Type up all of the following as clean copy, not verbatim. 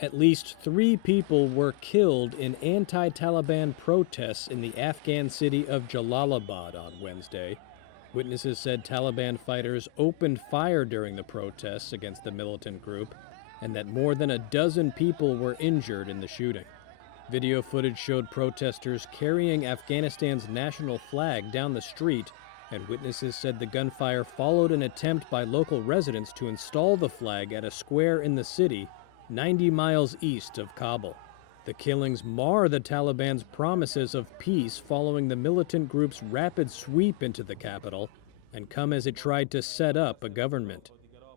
At least 3 people were killed in anti-Taliban protests in the Afghan city of Jalalabad on Wednesday. Witnesses said Taliban fighters opened fire during the protests against the militant group, and that more than a dozen people were injured in the shooting. Video footage showed protesters carrying Afghanistan's national flag down the street, and witnesses said the gunfire followed an attempt by local residents to install the flag at a square in the city, 90 miles east of Kabul. The killings mar the Taliban's promises of peace following the militant group's rapid sweep into the capital and come as it tried to set up a government.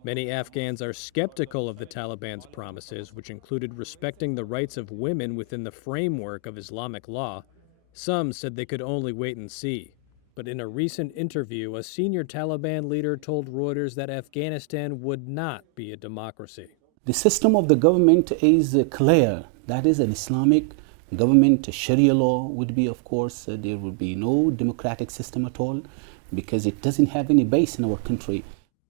Many Afghans are skeptical of the Taliban's promises, which included respecting the rights of women within the framework of Islamic law. Some said they could only wait and see. But in a recent interview, a senior Taliban leader told Reuters that Afghanistan would not be a democracy. The system of the government is clear. That is an Islamic government. Sharia law would be, of course, there would be no democratic system at all because it doesn't have any base in our country.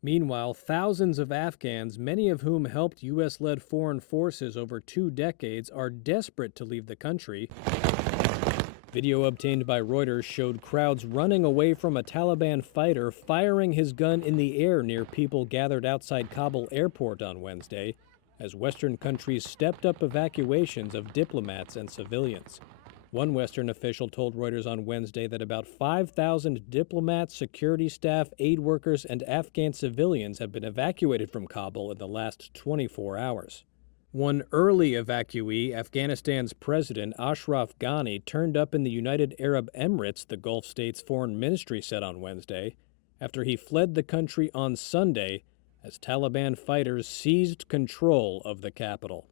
Meanwhile, thousands of Afghans, many of whom helped U.S.-led foreign forces over 2 decades, are desperate to leave the country. Video obtained by Reuters showed crowds running away from a Taliban fighter firing his gun in the air near people gathered outside Kabul airport on Wednesday, as Western countries stepped up evacuations of diplomats and civilians. One Western official told Reuters on Wednesday that about 5,000 diplomats, security staff, aid workers, and Afghan civilians have been evacuated from Kabul in the last 24 hours. One early evacuee, Afghanistan's president Ashraf Ghani, turned up in the United Arab Emirates, the Gulf state's foreign ministry said on Wednesday, after he fled the country on Sunday as Taliban fighters seized control of the capital.